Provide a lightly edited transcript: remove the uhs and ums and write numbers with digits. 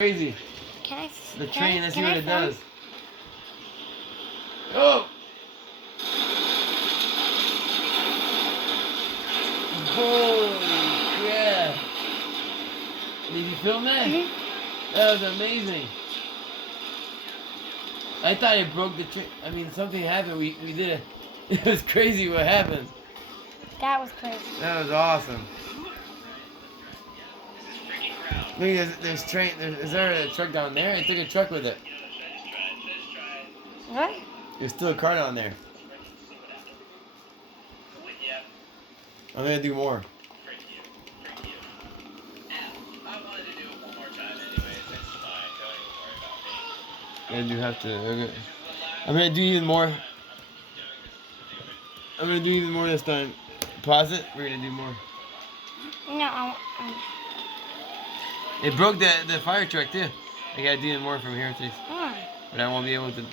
Crazy. Can I? The train, let's see what it film? does. Oh! Holy crap! Did you film that? Mm-hmm. That was amazing. I thought it broke the train. I mean, something happened. We did it. It was crazy what happened. That was crazy. That was awesome. Look, there's train. Is there a truck down there? I took a truck with it. What? There's still a car down there. I'm gonna do more. And you have to. Okay. I'm gonna do even more. I'm gonna do even more this time. Pause it. We're gonna do more. No. It broke the fire truck too. I gotta do even more from here too. Oh. But I won't be able to.